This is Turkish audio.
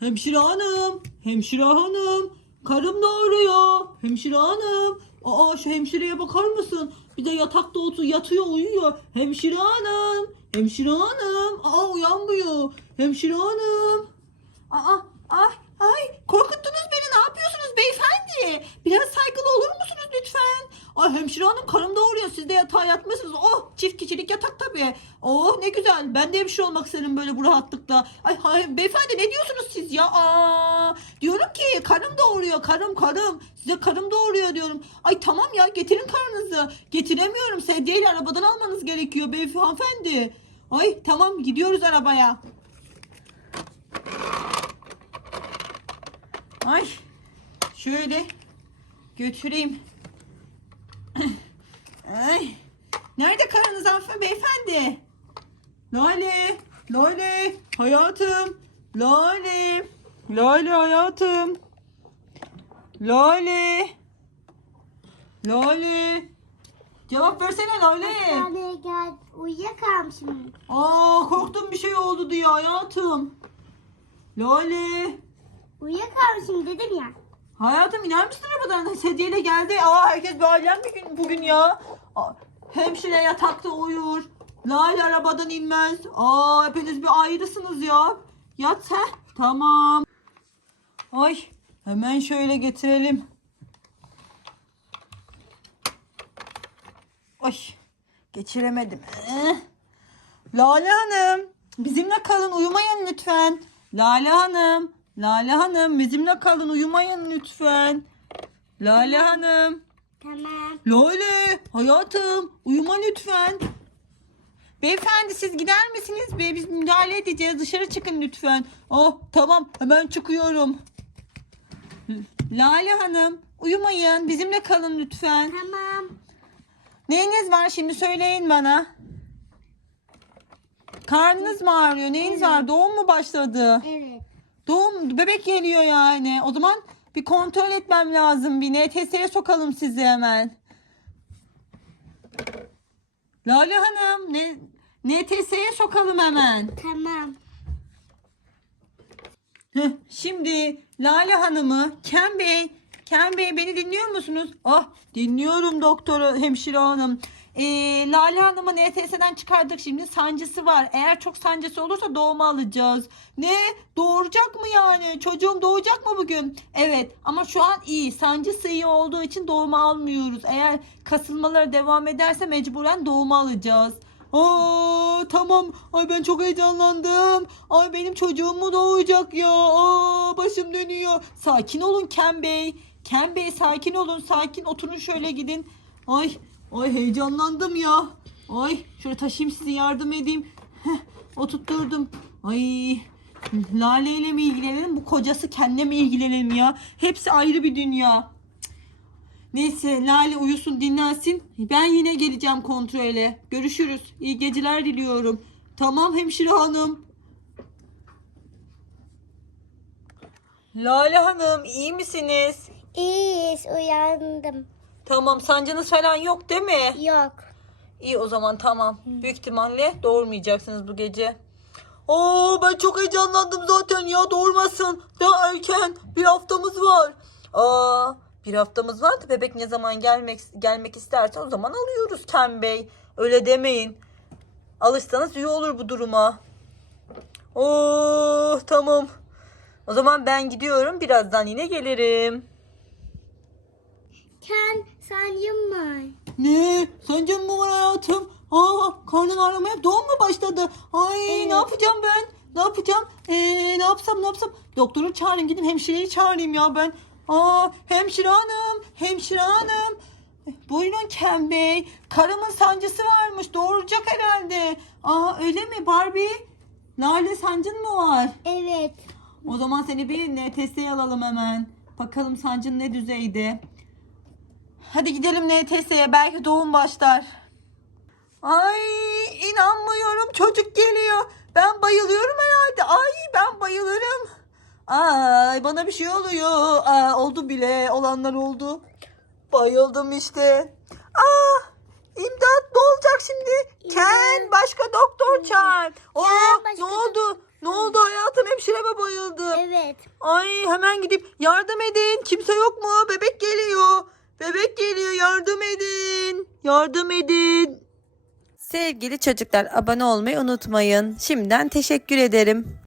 Hemşire hanım, hemşire hanım. Karım doğuruyor. Hemşire hanım. Aa şu hemşireye bakar mısın? Bir de yatakta otur yatıyor uyuyor. Hemşire hanım. Hemşire hanım. Aa uyanmıyor. Hemşire hanım. Aa ay ay korkuttunuz beni ne yapıyorsunuz beyefendi? Biraz saygılı olur musunuz lütfen? Ay hemşire hanım karım doğuruyor siz de yatağa yatmışsınız. Oh çift kişilik yatak tabii. Oh ne güzel ben de hemşire olmak isterim böyle bu rahatlıkla. Ay, hay, beyefendi ne diyorsunuz siz ya? Aa, diyorum ki karım doğuruyor karım karım. Size karım doğuruyor diyorum. Ay tamam ya getirin karınızı. Getiremiyorum sedyeyle arabadan almanız gerekiyor beyefendi. Ay tamam gidiyoruz arabaya. Ay şöyle götüreyim. Ay. Nerede karınız hanımefendi beyefendi? Lale, Lale, hayatım. Lale, Lale hayatım. Lale. Lale. Cevap versene Lale. Hastaneye gel. Uyuyakalmışım. Aa korktum bir şey oldu diye hayatım. Lale. Uyuyakalmışım dedim ya. Hayatım iner misin arabadan? Sedyeyle geldi. Aa herkes bir ailem bir gün bugün ya. Hemşire yatakta uyur. Lale arabadan inmez. Aa hepiniz bir ayrısınız ya. Yat sen. Tamam. Ay hemen şöyle getirelim. Ay geçiremedim. Eh. Lale Hanım bizimle kalın uyumayın lütfen. Lale Hanım. Lale Hanım bizimle kalın uyumayın lütfen. Lale Hanım. Tamam. Lale hayatım uyuma lütfen. Beyefendi siz gider misiniz? Be biz müdahale edeceğiz. Dışarı çıkın lütfen. Oh tamam hemen çıkıyorum. Lale Hanım uyumayın. Bizimle kalın lütfen. Tamam. Neyiniz var şimdi söyleyin bana. Karnınız mı ağrıyor? Neyiniz var? Doğum mu başladı? Evet. Doğum bebek geliyor yani. O zaman bir kontrol etmem lazım. Bir NTS'ye sokalım sizi hemen. Lale Hanım ne NTS'ye sokalım hemen. Tamam. Heh, şimdi Lale Hanım'ı Ken Bey, Ken Bey beni dinliyor musunuz? Ah dinliyorum doktor hemşire hanım. Ee, Lale Hanım'ı NTS'den çıkardık şimdi sancısı var. Eğer çok sancısı olursa doğuma alacağız. Ne? Doğuracak mı yani? Çocuğum doğacak mı bugün? Evet ama şu an iyi. Sancısı iyi olduğu için doğuma almıyoruz. Eğer kasılmaları devam ederse mecburen doğuma alacağız. Aa tamam. Ay ben çok heyecanlandım. Ay benim çocuğum mu doğacak ya? Aa başım dönüyor. Sakin olun Ken Bey. Ken Bey sakin olun. Sakin oturun şöyle gidin. Ay ay heyecanlandım ya. Ay şöyle taşıyayım sizi yardım edeyim. Heh, oturtturdum. Ay Lale ile mi ilgilenelim bu kocası kendine mi ilgilenelim ya? Hepsi ayrı bir dünya. Neyse Lale uyusun dinlensin. Ben yine geleceğim kontrole. Görüşürüz. İyi geceler diliyorum. Tamam hemşire hanım. Lale hanım iyi misiniz? İyiyiz. Uyandım. Tamam sancınız falan yok değil mi? Yok. İyi o zaman tamam. Büyük ihtimalle doğurmayacaksınız bu gece. Oo ben çok heyecanlandım zaten ya doğurmasın. Daha erken bir haftamız var. Aa bir haftamız var da bebek ne zaman gelmek gelmek isterse o zaman alıyoruz Ken Bey. Öyle demeyin. Alışsanız iyi olur bu duruma. Oo tamam. O zaman ben gidiyorum. Birazdan yine gelirim. Ken sancım var. Ne? Sancın mı var hayatım? Aa, karnın ağrımaya doğum mu başladı? Ay Evet. ne yapacağım ben? Ne yapacağım? Ee, ne yapsam ne yapsam? Doktoru çağırayım gidin hemşireyi çağırayım ya ben. Aa, hemşire hanım, hemşire hanım. Buyurun Ken Bey. Karımın sancısı varmış. Doğuracak herhalde. Aa öyle mi Barbie? Lale sancın mı var? Evet. O zaman seni bir NTS'ye alalım hemen. Bakalım sancın ne düzeyde. Hadi gidelim NTS'ye belki doğum başlar. Ay inanmıyorum çocuk geliyor. Ben bayılıyorum herhalde. Ay ben bayılırım. Ay bana bir şey oluyor. Aa, oldu bile olanlar oldu. Bayıldım işte. Aa imdat ne olacak şimdi? Ken başka doktor çağır. Aa, başka ne oldu? Ne oldu hayatım hemşireme bayıldım. Evet. Ay hemen gidip yardım edin. Kimse yok mu? Bebek geliyor. Bebek geliyor yardım edin. Yardım edin. Sevgili çocuklar abone olmayı unutmayın. Şimdiden teşekkür ederim.